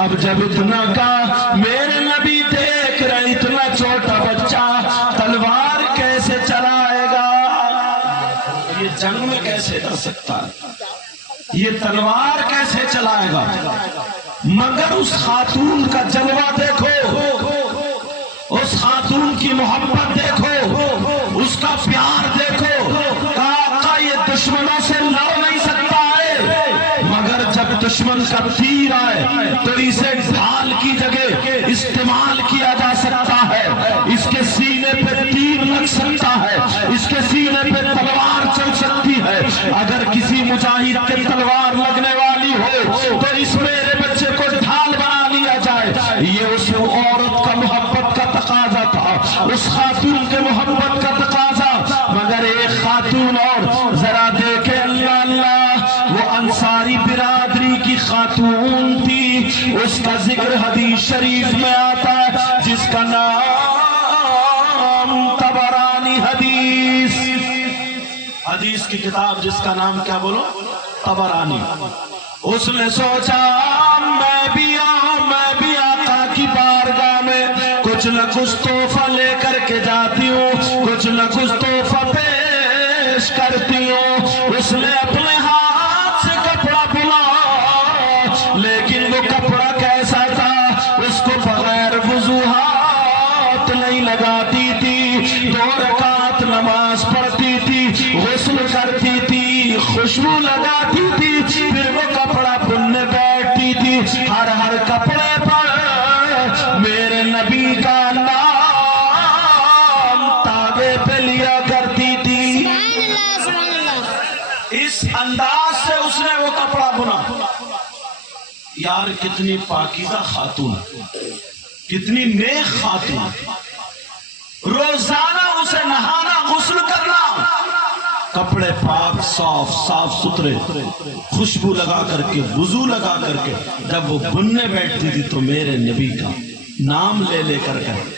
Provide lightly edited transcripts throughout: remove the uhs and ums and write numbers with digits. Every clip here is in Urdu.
اب جب اتنا کا میرے نبی دیکھ رہے اتنا چھوٹا بچہ تلوار کیسے چلائے گا، یہ جنگ میں کیسے کر سکتا ہے، یہ تلوار کیسے چلائے گا، مگر اس خاتون کا جلوہ دیکھو، اس خاتون کی محبت دیکھو، اس کا پیار دیکھو، آقا یہ دشمنوں سے لڑ نہیں سکتا ہے، مگر جب دشمن کا تیر آئے تو اسے ڈھال کی جگہ استعمال کیا جا سکتا ہے، اس کے سینے پہ تیر لگ سکتا ہے، اس کے سینے پہ تلوار چل سکتی ہے، اگر کسی مجاہد کے تلوار لگنے والی ہو تو اس میرے بچے کو ڈھال بنا لیا جائے، یہ اس عورت کا محبت کا تقاضا تھا، اس خاتون کے محبت کا تقاضا، مگر ایک خاتون اور ذرا دیکھے اللہ اللہ، وہ انصاری برادری کی خاتون تھی، اس کا ذکر حدیث شریف میں آتا ہے جس کا نام طبرانی حدیث کی کتاب جس کا نام کیا بولو طبرانی، اس نے سوچا میں بھی آقا کی بارگاہ میں کچھ نہ کچھ تحفہ لے کر کے جاتی ہوں، کچھ نہ کچھ تحفہ پیش کرتی ہوں، اس نے اپنے ہاتھ سے کپڑا بنا، لیکن وہ کپڑا کیسا تھا، اس کو بغیر وضو ہاتھ نہیں لگاتی تھی، 2 رکعت نماز پڑھتی تھی، غسل کرتی تھی، خوشبو لگاتی تھی، پھر وہ کپڑا بننے بیٹھتی تھی، ہر کپڑے پر میرے نبی کا نام تاغے پہ لیا کرتی تھی، اس انداز سے اس نے وہ کپڑا بنا۔ یار کتنی پاکیزہ خاتون، کتنی نیک خاتون، روزانہ اسے نہانا غسل کرنا، کپڑے پاک صاف ستھرے، خوشبو لگا کر کے وضو لگا کر کے جب وہ بننے بیٹھتی تھی تو میرے نبی کا نام لے کر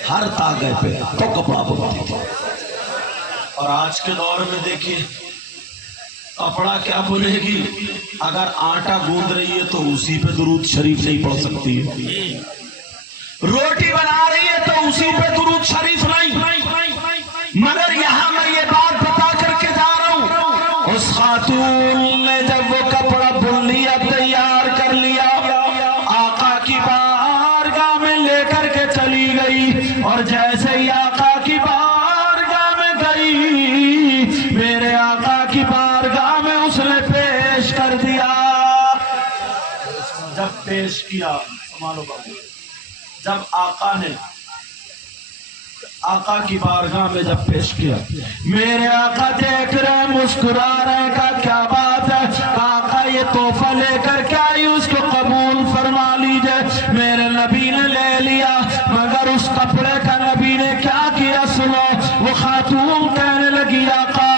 ہر تاغے پہ تو کپڑا بنتی تھی۔ اور آج کے دور میں دیکھیے کپڑا کیا بنے گی، اگر آٹا گوندھ رہی ہے تو اسی پہ درود شریف نہیں پڑھ سکتی ہے، روٹی بنا رہی ہے تو اسی پہ درود شریف نہیں، مگر یہاں میں یہ بات بتا کر کے جا رہا ہوں، اس خاتون نے جب وہ کپڑا بن لیا، تیار کر لیا، آقا کی بارگاہ میں لے کر کے چلی گئی، اور جیسے ہی آقا کی بارگاہ میں گئی، میرے آقا کی بارگاہ میں اس نے پیش کر دیا، جب پیش کیا، سنبھالو بابو، جب آقا کی بارگاہ میں جب پیش کیا، میرے آقا دیکھ رہے مسکرا رہے، کا کیا بات ہے، آقا یہ تحفہ لے کر کے آئی، اس کو قبول فرما لیجئے، میرے نبی نے لے لیا، مگر اس کپڑے کا نبی نے کیا کیا سنو، وہ خاتون کہنے لگی آقا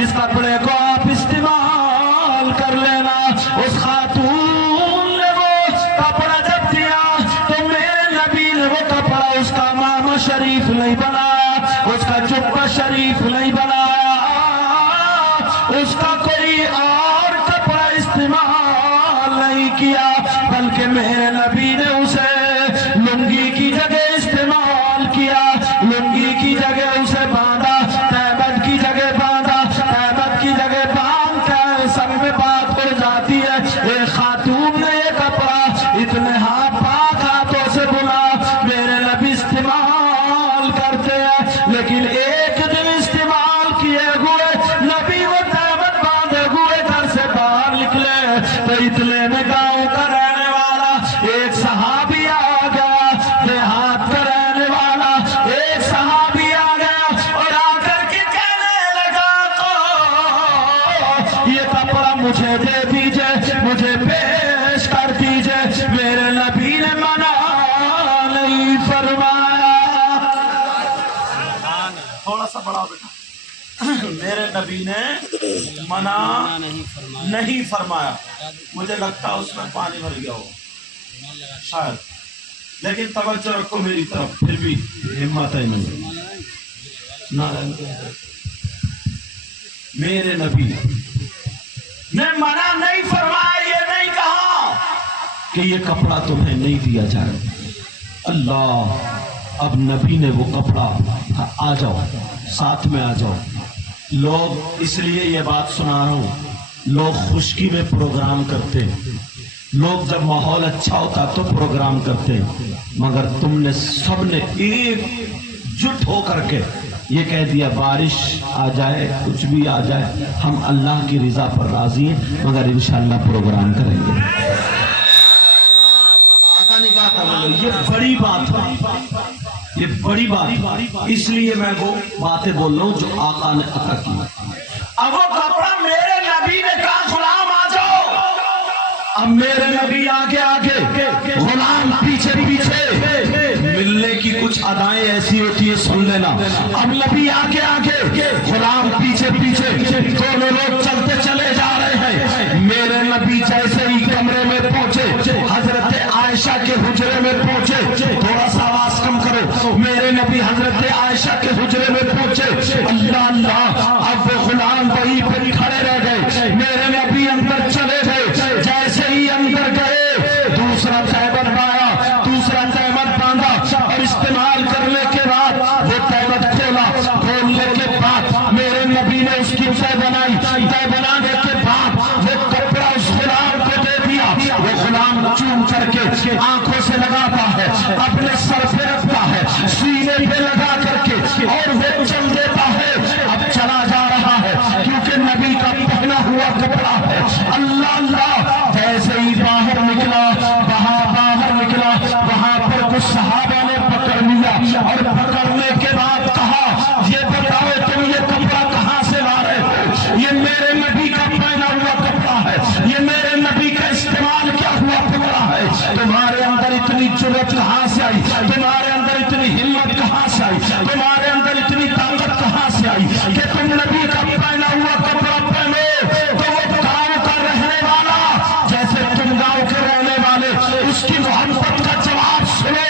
اس کپڑے کو آپ استعمال کر لینا، اس خاتون نے وہ کپڑا جب دیا تو میرے نبی نے وہ کپڑا اس کا ماما شریف نہیں بنایا، اس کا جبہ شریف نہیں بنایا، اس کا کوئی اور کپڑا استعمال نہیں کیا، بلکہ میرے نبی نے اسے لنگی کی جگہ استعمال کیا، لنگی کی جگہ اسے باندھا، تہبند کی جگہ باندھا، تہبند کی جگہ باندھ کے سب میں بات ہو جاتی ہے، ایک خاتون نے یہ کپڑا اتنے پاک ہاتھوں سے بنا، میرے نبی استعمال کرتے ہیں، لیکن ایک دن استعمال کیے ہوئے نبی وہ تہبند باندھے ہوئے گھر سے باہر نکلے تو اتنے میں گاؤں کا رہنے والا ایک صحابی آ گیا، دیہات کا رہنے والا ایک صحابی آ گیا، اور آ کر کے کہنے لگا تو یہ کپڑا مجھے دے دیجئے، مجھے پیش کر دیجئے، میرے نبی نے منع نہیں فرمایا، تھوڑا سا بڑا بیٹا، میرے نبی نے منع نہیں فرمایا، مجھے لگتا اس میں پانی بھر گیا ہو شاید، لیکن توجہ رکھو میری طرف، پھر بھی ہمت ہے نہیں، میرے نبی نے منع نہیں فرمایا، یہ نہیں کہا کہ یہ کپڑا تمہیں نہیں دیا جائے. اللہ، اب نبی نے وہ کپڑا، آ جاؤ ساتھ میں آ جاؤ. لوگ، اس لیے یہ بات سنا رہا ہوں، لوگ خشکی میں پروگرام کرتے، لوگ جب ماحول اچھا ہوتا تو پروگرام کرتے، مگر تم نے سب نے ایک جٹ ہو کر کے یہ کہہ دیا بارش آ جائے کچھ بھی آ جائے ہم اللہ کی رضا پر راضی ہیں، مگر انشاءاللہ پروگرام کریں گے. یہ بڑی بات ہے، یہ بڑی بات، اس لیے میں وہ باتیں بول رہا ہوں جو آقا نے عطا کی. اب وہ کپڑا میرے نبی نے کہا غلام آ جاؤ، اب میرے نبی آگے آگے، غلام پیچھے پیچھے. ملنے کی کچھ ادائیں ایسی ہوتی ہے، سن لینا. اب نبی آگے آگے، غلام پیچھے پیچھے، دونوں لوگ چلتے چلے جا رہے ہیں. میرے نبی جیسے ہی کمرے میں پہنچے، حضرت عائشہ کے حجرے میں پہنچے، تھوڑا سا آواز کم کرو. میرے نبی حضرت عائشہ کے حجرے میں پہنچے، اللہ اللہ، اب وہ غلام وہیں پہ کھڑے رہ گئے. میرے نبی اندر چلے گئے، جیسے ہی اندر گئے دوسرا تہبند بایا، دوسرا تہبند باندھا، اور استعمال کرنے کے بعد وہ تہبند کھولا. کھولنے کے بعد میرے نبی نے اس کی تہ بنائی، تہ بنانے کے بعد وہ کپڑا اس غلام کو دے دیا. وہ غلام چوم کر کے آنکھوں سے لگاتا ہے، اپنے سر پہ رکھتا ہے، سینے پہ لگا کر کے، اور وہ چل دیتا ہے. اب چلا جا رہا ہے کیونکہ نبی کا پہنا ہوا کپڑا ہے. اللہ اللہ، جیسے ہی باہر نکلا، باہر نکلا، وہاں پر کچھ صحابہ نے پکڑ لیا، اور پکڑنے کے بعد کہا یہ بتاؤ تم یہ کپڑا کہاں سے لا رہے ہو؟ یہ میرے نبی کا پہنا ہوا کپڑا ہے، یہ میرے نبی کا استعمال کیا ہوا کپڑا ہے. تمہارے اندر اتنی جرأت کہاں سے آئی؟ تمہارے اندر اتنی ہمت کہاں سے آئی؟ تمہارے اندر اتنی طاقت کہاں سے آئی کہ تم نبی کا پہنا ہوا کپڑا پہنو؟ تو وہ گاؤں کا رہنے والا، جیسے تم گاؤں کے رہنے والے، اس کی محبت کا جواب سنو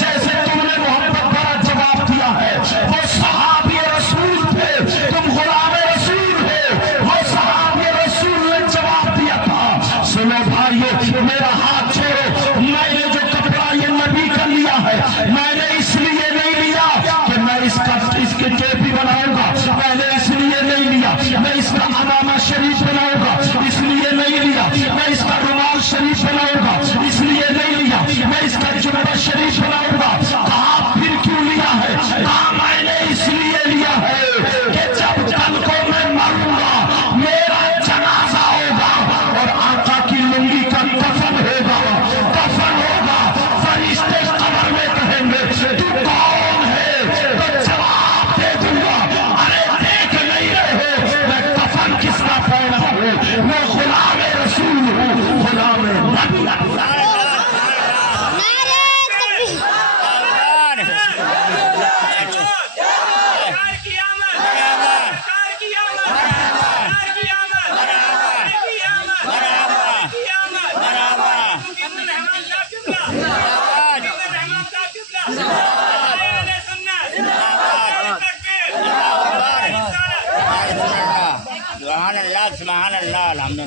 جیسے تم نے محبت کا جواب دیا ہے. وہ صحابی رسول تھے، تم غلام رسول ہو. وہ صحابی رسول نے جواب دیا تھا، سنو بھائیو میرا ہاتھ چھوڑو، میں نے جو کپڑا یہ نبی کا لیا ہے، میں نے اس لیے نہیں لیا کہ میں اس کے ٹوپی بناؤں گا، میں نے اس لیے نہیں لیا میں اس کا عمامہ شریف بناؤں گا، اس لیے نہیں لیا میں اس کا رومال شریف بناؤں گا، اس لیے نہیں لیا میں اس کا جبہ شریف بناؤں گا. کہا پھر کیوں لیا ہے؟ کہا میں نے اس لیے لیا ہے کہ جب کل کو میں مروں گا میرا جنازہ ہوگا اور آقا کی لنگی کا کفن ہوگا، کفن ہوگا، فرشتے قبر میں کہیں گے تو کون ہے؟ تو جواب دے دوں گا ارے دیکھ نہیں رہے ہو میں کفن کس کا پہنا ہوں؟ میں غلام رسول ہوں، غلام نبی.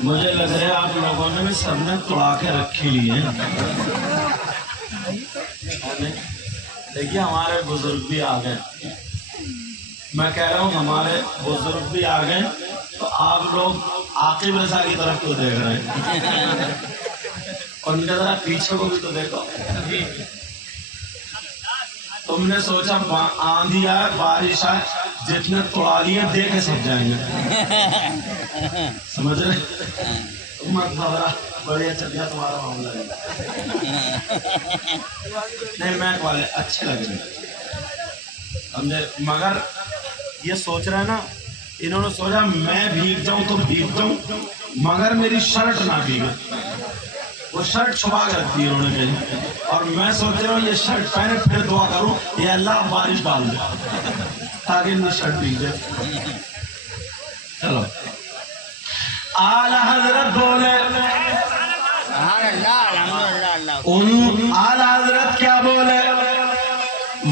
مجھے لگ رہا ہے آپ لوگوں نے بھی سب نے توڑا کے رکھی لی ہے. دیکھیے ہمارے بزرگ بھی آ گئے، میں کہہ رہا ہوں ہمارے بزرگ بھی آ گئے، تو آپ لوگ عاقب رضا کی طرف تو دیکھ رہے ہیں، ان کے ذرا پیچھے کو بھی تو دیکھو. تم نے سوچا آندھی آئے بارش آئے جتنے توڑا لیے دے کے سب جائیں گے، سمجھ رہے؟ مت گھبرا، بڑی اچھا دیا تمہارا معاملہ ہے. نہیں میک والے اچھے لگے سمجھے، مگر یہ سوچ رہے ہیں نا، انہوں نے سوچا میں بھیگ جاؤں تو بھیگ جاؤں مگر میری شرٹ نہ بھیگے. وہ شرٹ چھپا کے رکھتی ہے انہوں نے کہیں، اور میں سوچ رہا ہوں یہ شرٹ پہنے پھر دعا کروں یہ اللہ بارش ڈال دے تاکہ ان کی شرٹ بھیگ جائے. چلو اعلیٰ حضرت بولے، اعلیٰ حضرت کیا بولے؟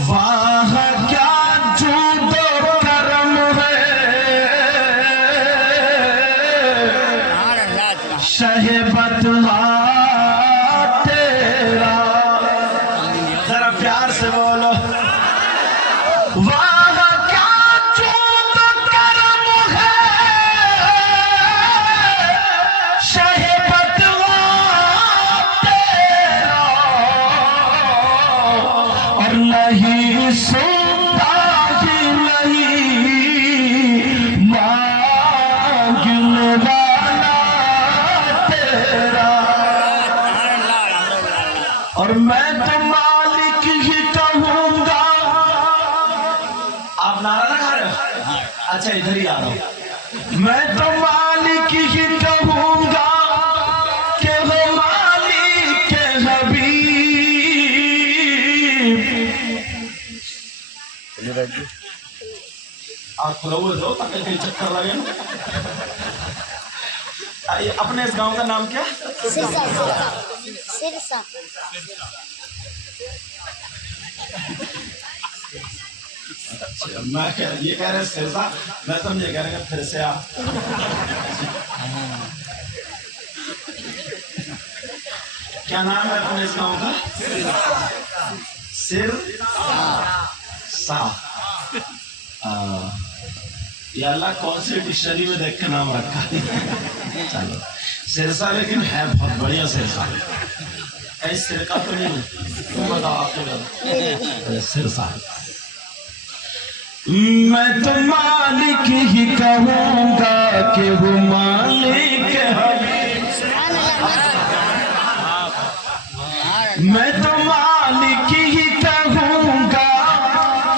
واہ کیا جود و کرم ہے شہ بدلا اور میں تو مالک ہی کہوں گا. آپ نعرہ لگا رہے ہو؟ اچھا ادھر ہی آ رہا ہوں. میں تو مالک ہی کہوں گا کہ وہ مالک کے حبیب. آپ کھلا ہوئے دو تاکہ کہیں چکر لگے نا. اپنے اس گاؤں کا نام کیا؟ سرسا. میں یہ کہہ رہے سرسا، میں سمجھے کہہ رہے ہیں پھر سے آپ. کیا نام ہے اپنے اس گاؤں کا؟ سرسا. یا اللہ کون سی ڈکشنری میں دیکھ کے نام رکھا. چلو سرسا لیکن ہے بہت بڑھیا سرسا. کہیں سرکہ تو نہیں تم بتاؤ آپ کے سرسا. میں تو مالک ہی کہوں گا کہ وہ مالک ہے. میں تو مالک ہی کہوں گا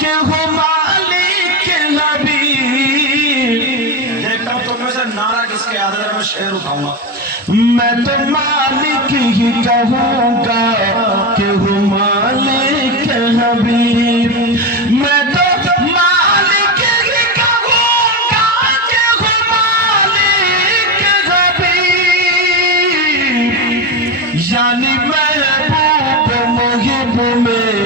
کہ وہ مالک نبی. دیکھتا ہوں تم میں سے نعرہ کس کے یاد ہے، میں شعر اٹھاؤں گا. میں تو مالک ہی کہوں گا کہ وہ مالک نبی. میں تو مالک ہی کہوں گا کہ وہ مالک نبی. یعنی محبوب محب میں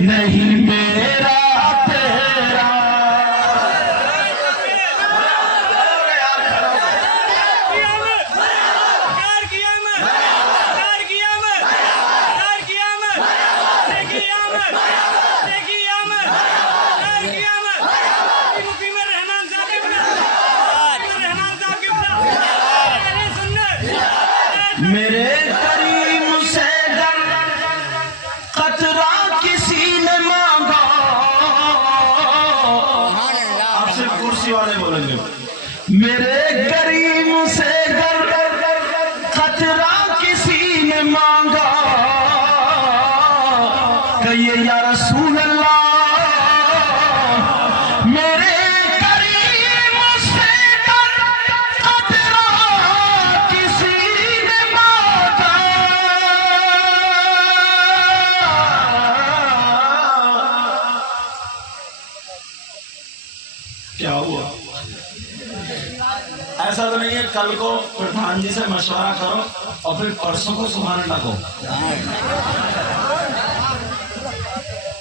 نہیں میرا تیرا. میرے کریم سے گر قطرہ کسی نے مانگا. آپ صرف کرسی والے بولیں گے. میرے کریم سے گر قطرہ کسی نے مانگا کہیے یا رسول اللہ. میرے کریم سے گر قطرہ کسی نے مانگا. کیا ہوا؟ ایسا تو نہیں ہے کل کو پٹھان جی سے مشورہ کرو اور پھر پرسوں کو سبحان اللہ کہو.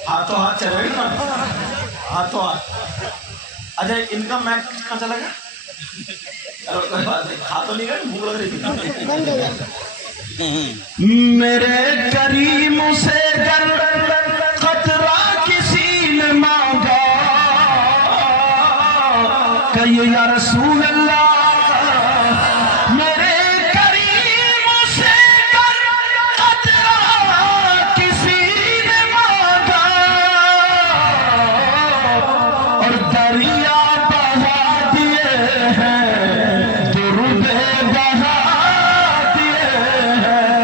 ہاتھوں ہاتھ چلے گا نا، ہاتھوں ہاتھ. اچھا ان کا میک کہاں چلا گیا؟ چلو کوئی بات نہیں، ہاتھوں نہیں گئے، بھوک لگ رہی تھی. میرے کریم سے گر قطرہ کسی نے مانگا کہیے یا رسول اللہ. میرے کریم سے گر قطرہ کسی نے مانگا اور دریا بہا دیے ہیں، درود بہا دیے ہیں.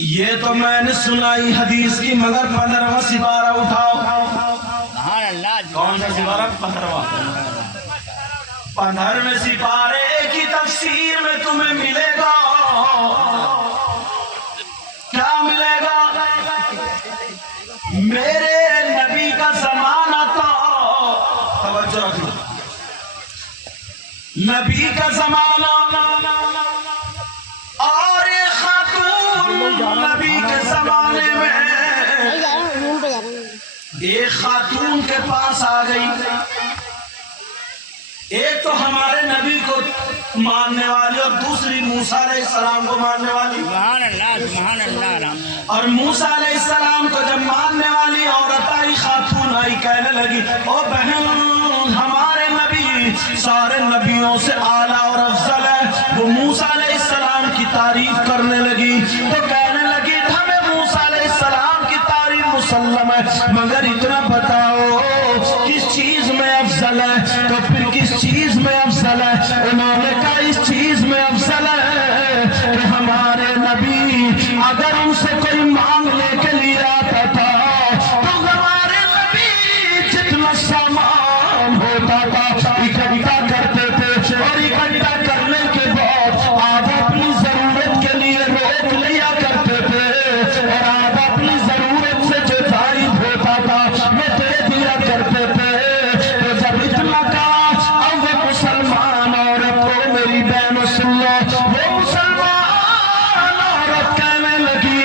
یہ تو میں نے سنائی حدیث کی، مگر 15واں سپارہ اٹھاؤ. کون سا سپارہ؟ 15واں. 15ویں سپارے کی تفسیر میں تمہیں ملے گا. کیا ملے گا؟ میرے نبی کا زمانہ تھا. توجہ رکھنا، نبی کا زمانہ اور ایک خاتون نبی کے زمانے میں ایک خاتون کے پاس آ گئی. ایک تو ہمارے نبی کو ماننے والی اور دوسری موسیٰ علیہ السلام کو ماننے والی. سبحان اللہ سبحان اللہ. اور موسیٰ علیہ السلام کو جب ماننے والی عورت آئی، خاتون آئی، کہنے لگی او بہن ہمارے نبی سارے نبیوں سے اعلیٰ اور افضل ہے. وہ موسیٰ علیہ السلام کی تعریف کرنے لگی تو کہنے لگی ہمیں موسیٰ علیہ السلام کی تعریف مسلم ہے، مگر اتنا بتاؤ کس چیز میں افضل ہے؟ تو پھر کس چیز میں افضل ہے؟ انہوں نے کہا اس چیز میں افضل ہے کہ ہمارے نبی اگر ان سے کوئی مانگنے کے لیے آتا تھا تو ہمارے نبی جتنا سامان ہوتا تھا اکٹھا کرتے تھے، اور اکٹھا کرنے کے بعد آدھا اپنی ضرورت کے لیے روک لیا کرتے تھے، اور آدھا اپنی ضرورت سے جو زائد ہوتا تھا وہ دے دیا کرتے تھے. تو جب اتنا کہا اب وہ مسلمان عورت کو میری بہنوں سن لو، وہ مسلمان عورت کہنے لگی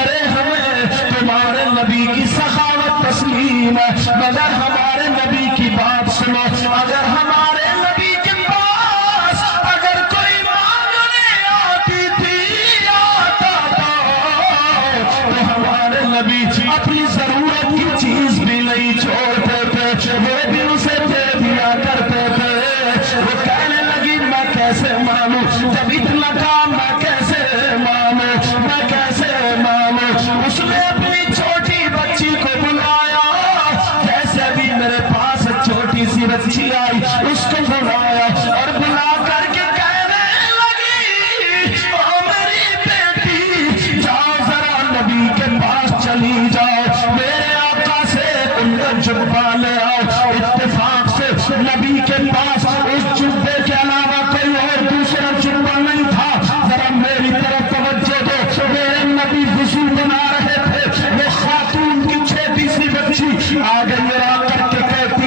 ارے ہمیں تمہارے نبی کی سخاوت تسلیم ہے، مگر ہمارے نبی کی بات سنو. اگر ہمارے نبی کے پاس اگر کوئی مانگنے آتی تھی آتا تھا تو ہمارے نبی اپنی ضرورت کی چیز بھی نہیں چھوڑتے تھے، وہ بھی اسے دے دیا کرتے تھے. وہ کہنے لگی میں کیسے مانوں؟ جب اتنا کہا میں کیسے مانوں، میں کیسے مانوں؟ اس نے اپنی چھوٹی بچی کو بلایا، جیسے بھی میرے پاس چھوٹی سی بچی آئی اس کو بلایا اور بلا کر کے کہنے لگی او میری بیٹی جاؤ ذرا نبی کے پاس چلی جاؤ، میرے آقا سے ان کا جبہ لے آؤ. اتفاق سے نبی کے پاس اس جبے کے علاوہ کوئی اور دوسرا جبہ نہیں تھا. ذرا میری طرف توجہ دو، میرے نبی وضو بنا رہے تھے، وہ خاتون کی چھوٹی سی بچی آگے میرا کر کے کہتی ہے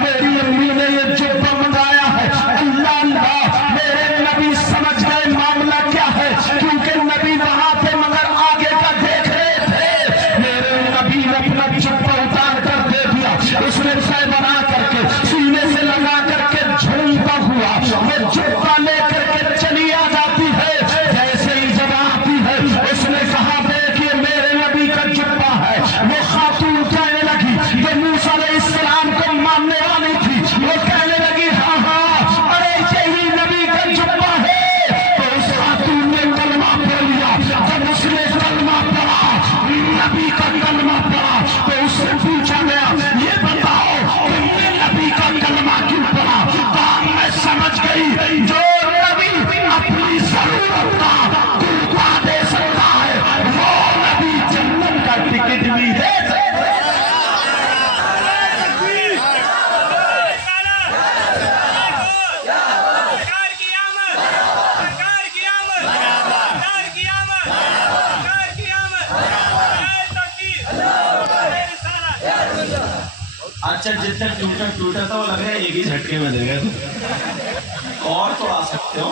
میری امی نے یہ جبہ منگایا ہے. اللہ اللہ میرے نبی سمجھ گئے معاملہ کیا ہے، کیونکہ نبی وہاں تھے مگر آگے کا دیکھ رہے تھے. میرے نبی نے اپنا جبہ اتار کر دے دیا، اس نے سائے بنا کر کے سینے سے لگا کر کے جھومتا ہوا وہ جبہ لے کر کے چلی آ جاتی ہے. جیسے ہی جب آتی ہے اس نے کہا دیکھیے میرے نبی کا جبہ ہے. وہ خاتون کہنے لگی جو موسیٰ علیہ السلام کو ماننے والی تھی، وہ کہنے لگی ہاں ہاں ارے یہی نبی کا جبہ ہے. تو اس خاتون نے کلمہ پڑھ لیا. جب اس نے کلمہ پڑھا، نبی کا کلمہ پڑھا، تو اس سے پوچھا گیا یہ بتاؤ تم نے نبی کا کلمہ کیوں پڑھا؟ کہا میں سمجھ گئی جو نبی اپنی ضرورت کا کرتا دے سکتا ہے وہ نبی جنت کا ٹکٹ بھی دے سکتا ہے. اچھا جتنے ٹوٹا تھا وہ لگ رہا ہے ایک ہی جھٹکے میں دے گئے اور تو آ سکتے ہو.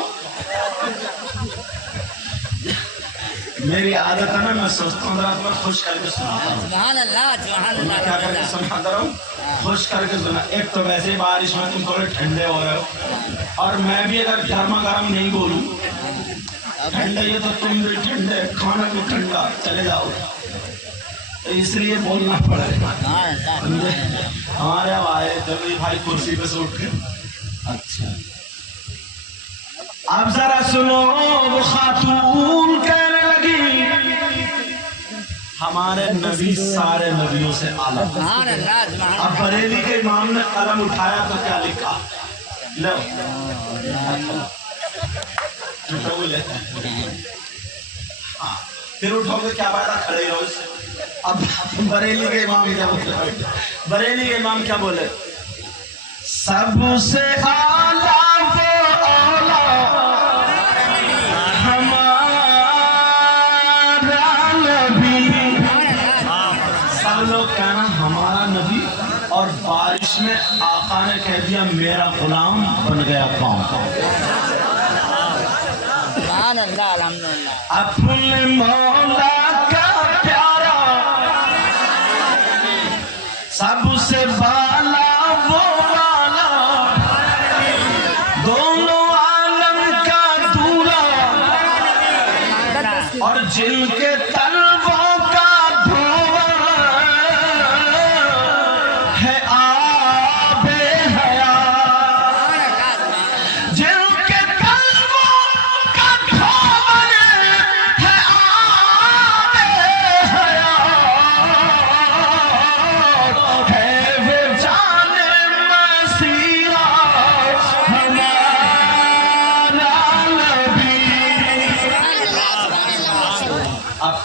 میری عادت ہے نا میں سوچتا ہوں ذرا تمہیں خوش کر کے سناتا ہوں. سبحان اللہ سبحان میں کیا کر کے سناتا رہوں؟ خوش کر کے سنا. ایک تو ویسے بارش میں تم تھوڑے ٹھنڈے ہو رہے ہو، اور میں بھی اگر گرما گرم نہیں بولوں ٹھنڈے یہ تو تم بھی ٹھنڈے، کھانا بھی ٹھنڈا، چلے جاؤ. اس لیے بولنا پڑے گا. ہمارے اب آئے جب بھائی کرسی پہ سے اٹھ کے اچھا اب ذرا سنو. وہ خاتون کہنے لگی ہمارے نبی سارے نبیوں سے اعلیٰ. اب بریلی کے امام نے قلم اٹھایا تو کیا لکھا؟ لو پھر اٹھو گے کیا بات کھڑے رہو. اب بریلی کے امام کیا بولے؟ بریلی کے امام کیا بولے؟ سب سے اعلیٰ وہ اولا ہمارا نبی. سب لوگ کہنا ہمارا نبی، اور بارش میں آقا نے کہہ دیا میرا غلام بن گیا قوم. سبحان اللہ الحمدللہ. اپنے مولا کا پیارا سب سے بالا وہ والا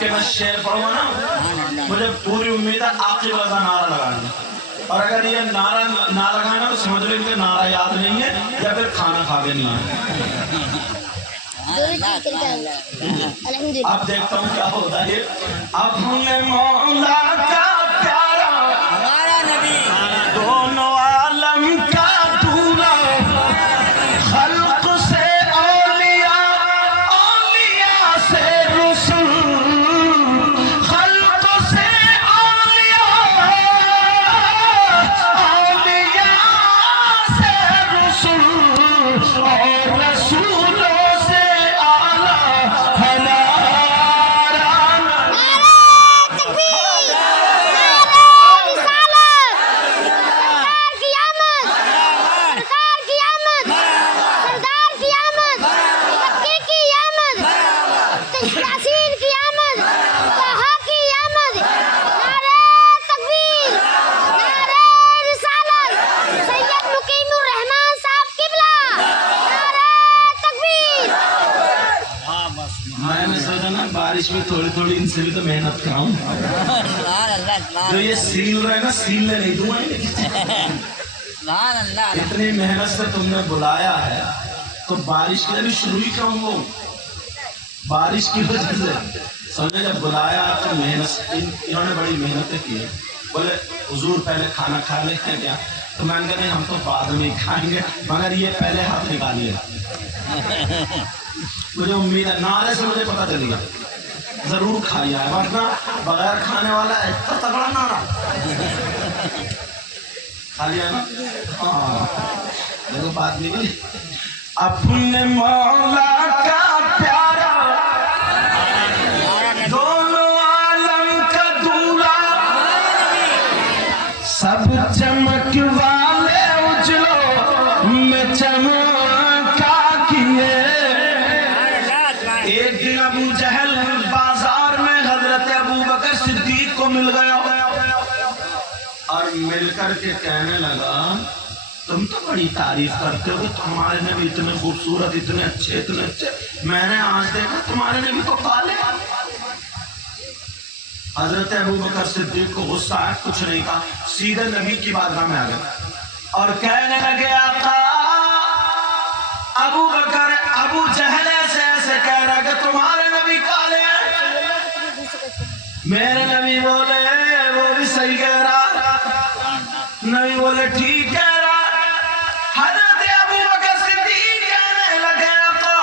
کے میں شعر پڑھوں نا مجھے پوری امید ہے عاقب رضا نعرہ لگانا، اور اگر یہ نعرہ نہ لگانا تو سمجھ لو ان کے نعرہ یاد نہیں ہے یا پھر کھانا کھا کے نہیں آئے۔ اب دیکھتا ہوں کیا ہوتا ہے۔ اپنے مولا کا پیارا ہمارا نبی دونوں عالم کا دورا، خلق سے اولیاء، اولیاء سے رسول، خلق سے اولیاء، اولیاء سے رسول، اور رسولوں سے اعلیٰ ہمارا نبی۔ میں نے سوچا نا بارش میں تھوڑی تھوڑی ان سے بھی تو محنت کراؤں، سبحان اللہ جو یہ سیل رہے نا سیلنے نہیں دوں گا۔ سبحان اللہ اتنی محنت سے تم نے بلایا ہے تو بارش کے لیے شروع ہی کیوں ہو؟ بارش کی وجہ سے سمجھے جب بلایا تو محنت انہوں نے بڑی محنتیں کی ہے۔ بولے حضور پہلے کھانا کھا لیتے ہیں کیا؟ تو میں نے کہا نہیں ہم تو بعد میں کھائیں گے، مگر یہ پہلے ہاتھ نکالیے۔ مجھے امید ہے نعرے سے مجھے پتا چل گیا ضرور کھایا ہے، ورنہ بغیر کھانے والا اتنا تگڑا نعرہ کھا لیا نا۔ ہاں دیکھو بات نہیں، اپنے مولا کا پیارا دونوں عالم کا دورا، سب چمک والے اجلوں میں چمکا کیے۔ ایک دن ابو جہل بازار میں حضرت ابو بکر صدیق کو مل گیا اور مل کر کے کہنے لگا تم تو بڑی تعریف کرتے ہو کہ تمہارے نبی اتنے خوبصورت، اتنے اچھے، میں نے آج دیکھا تمہارے نبی کو کالے۔ حضرت ابو بکر صدیق کو غصہ ہے، کچھ نہیں کہا، سیدھے نبی کی بارگاہ میں آ گئے اور کہنے لگے آقا ابو بکر ابو جہل ایسے کہہ رہا کہ تمہارے نبی کالے ہیں۔ میرے نبی بولے وہ بھی صحیح کہہ رہا، نبی بولے ٹھیک کہہ رہا۔ حضرت ابو بکر صدیق کہنے لگے آقا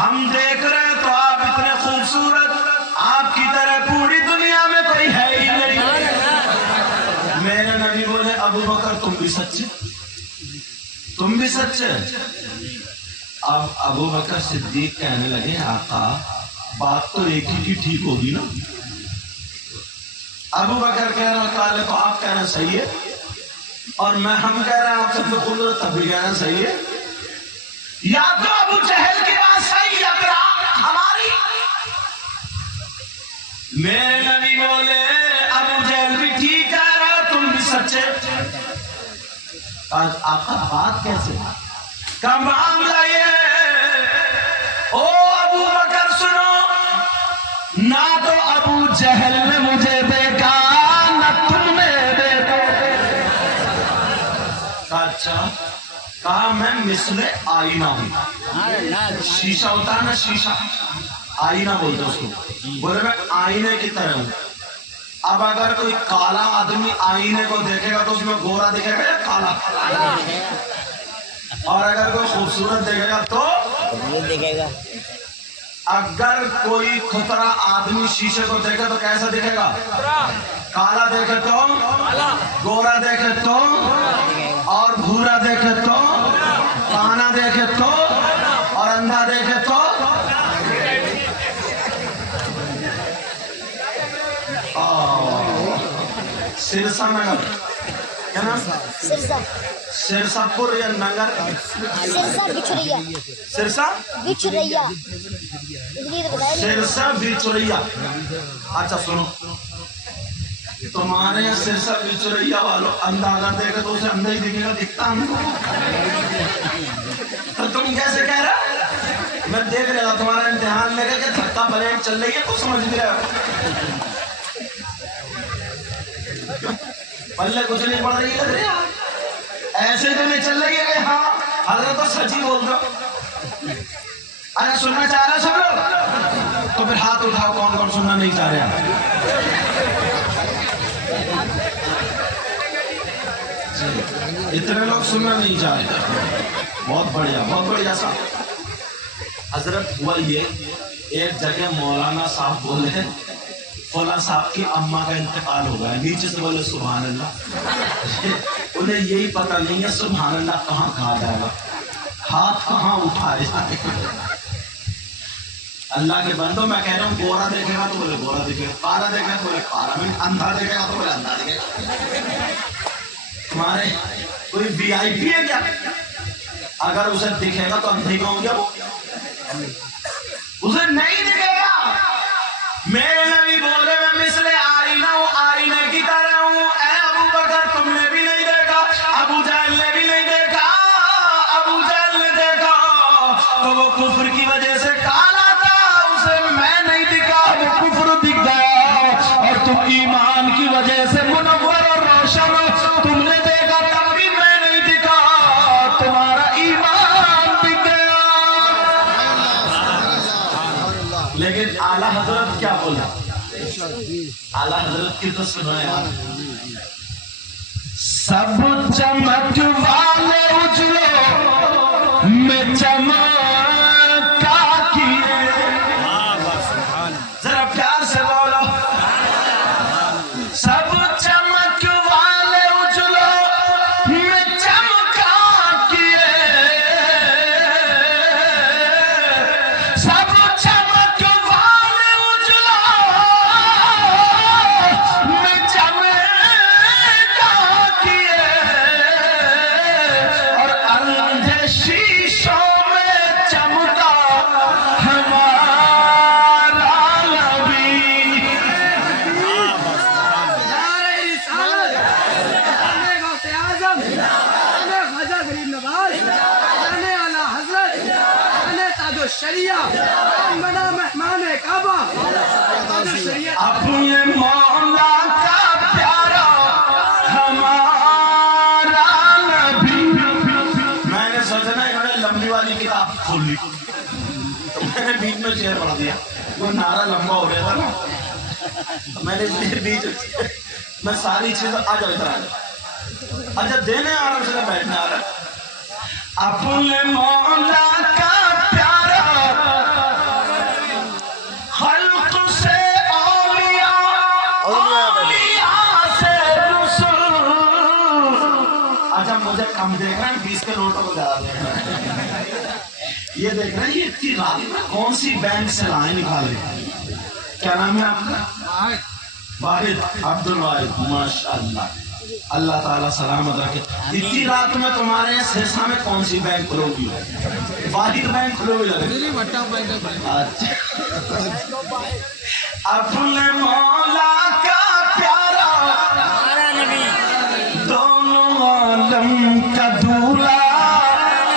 ہم دیکھ رہے تو آپ اتنے خوبصورت، آپ کی طرح پوری دنیا میں کوئی ہے ہی نہیں۔ میرے نبی بولے ابو بکر تم بھی سچے، تم بھی سچے۔ اب ابو بکر صدیق کہنے لگے آقا بات تو ایک ہی کی ٹھیک ہوگی نا۔ ابو بکر کہہ رہا کالے تو آپ کہہ رہے صحیح ہے، اور ہم کہہ رہے ہیں آپ سب سے خوبصورت تب بھی کہہ رہے صحیح ہے۔ یا تو ابو جہل کی بات صحیح یا پھر ہماری۔ میرے نبی بولے ابو جہل بھی ٹھیک کہہ رہا تم بھی سچے۔ آقا بات کیسے کا معاملہ یہ ہے، او ابو بکر سنو، نہ تو ابو جہل نے مجھے دیکھا نہ تم نے دیکھا۔ اچھا کہا میں مثل آئینہ ہوں، شیشہ ہوتا ہے نا شیشہ، آئینہ بولتے اس کو، بولے میں آئینے کی طرح ہوں۔ اب اگر کوئی کالا آدمی آئینے کو دیکھے گا تو اس میں گورا دکھے گا یا کالا، اور اگر کوئی خوبصورت دیکھے گا تو دیکھے گا۔ اگر کوئی کھترا آدمی شیشے کو دیکھے تو کیسا دکھے گا؟ کالا دیکھے تو، گورا دیکھے تو، اور بھورا دیکھے تو، کانا دیکھے تو، اور اندھا دیکھے تو۔ سرسا نگر کیا نام؟ سرسا پور یا نگر؟ سرسا سرسا بچریا۔ اچھا سنو، تمہارے سرسا بچریا والوں اندھا اگر دیکھے تو اسے اندھا ہی دکھے گا، دکھتا ہم کو، تو تم کیسے کہہ رہا؟ میں دیکھ رہا تھا تمہارا امتحان میں کہ دھکا پلیٹ چل رہی ہے تو سمجھ گیا پلے کچھ نہیں پڑ رہی لگ رہی ایسے تو نہیں چل رہی ہے کہ ہاں حضرت تو سچ ہی بول رہا اگر سننا چاہ رہا سب لوگ تو پھر ہاتھ اٹھاؤ کون کون سننا نہیں چاہ رہا اتنے لوگ سننا نہیں چاہ رہے بہت بڑھیا صاحب حضرت ہوا یہ ایک جگہ مولانا صاحب بولے ہیں فلاں صاحب کی اماں کا انتقال ہو گیا نیچے سے بولے سبحان اللہ انہیں یہی پتہ نہیں ہے سبحان اللہ کہاں کہا جائے گا ہاتھ کہاں اٹھائے جائے گا اللہ کے بندوں میں کہہ رہا ہوں گورا دیکھے گا تو بولے گورا دیکھے گا کالا دیکھے گا تو بولے کالا میں اندھا دیکھے گا تو بولے اندھا دیکھے گا تمہارے کوئی وی آئی پی ہے کیا اگر اسے دکھے گا تو اندھی کہوں گے وہ اسے نہیں دکھے گا میرے نبی بول رہے میں مثل آئینہ ہوں آئینے کی طرح ہوں اے ابو بکر تم نے بھی نہیں دیکھا ابو جہل نے بھی نہیں دیکھا ابو جہل نے دیکھا تو وہ کفر کی وجہ سے کالا تھا اسے میں نہیں دکھا وہ کفر دکھ گیا اور تم ایمان کی وجہ سے منور اور روشن تم نے دیکھا تب بھی میں نہیں دکھا تمہارا ایمان دکھ گیا لیکن اعلیٰ حضرت کیا بولا اعلیٰ حضرت کی تو سنایا سب چمک والے اجلو میں چمکا کیے ذرا پیار سے بولو سب چمک والے اجلو میں چمکا کیے سب چمک والے اجلو میں چمکا کیے اور اندھے شیشوں میں چمکا ہمارا نبی اپنے مولا کا پیارا ہمارا نبی میں نے سوچا نا انہوں نے لمبی والی کتاب کھول لی تو میں نے بیچ میں شعر پڑھ دیا وہ نعرہ لمبا ہو گیا تھا نا میں نے اس لیے بیچ میں ساری چیزیں آ جاؤ ادھر آ جاؤ اچھا دینے آرام سے بیٹھنے آ رہا اپنے مولا کا پیارا خلق سے اولیاء سے رسول اچھا مجھے کم دیکھ رہے ہیں 20 کے نوٹوں کو زیادہ دیکھ رہے ہیں یہ دیکھ رہے ہیں یہ اتنی رات میں کون سی بینک سے لائیں نکال رہے ہیں کیا نام ہے آپ کا واحد عبد الواحد ماشاءاللہ اللہ تعالیٰ سلامت رکھے اتنی رات میں تمہارے سیسا میں کون سی بینک کھلو گی واحد بینک کھلو گی اپنے مولا کا پیارا دونوں عالم کا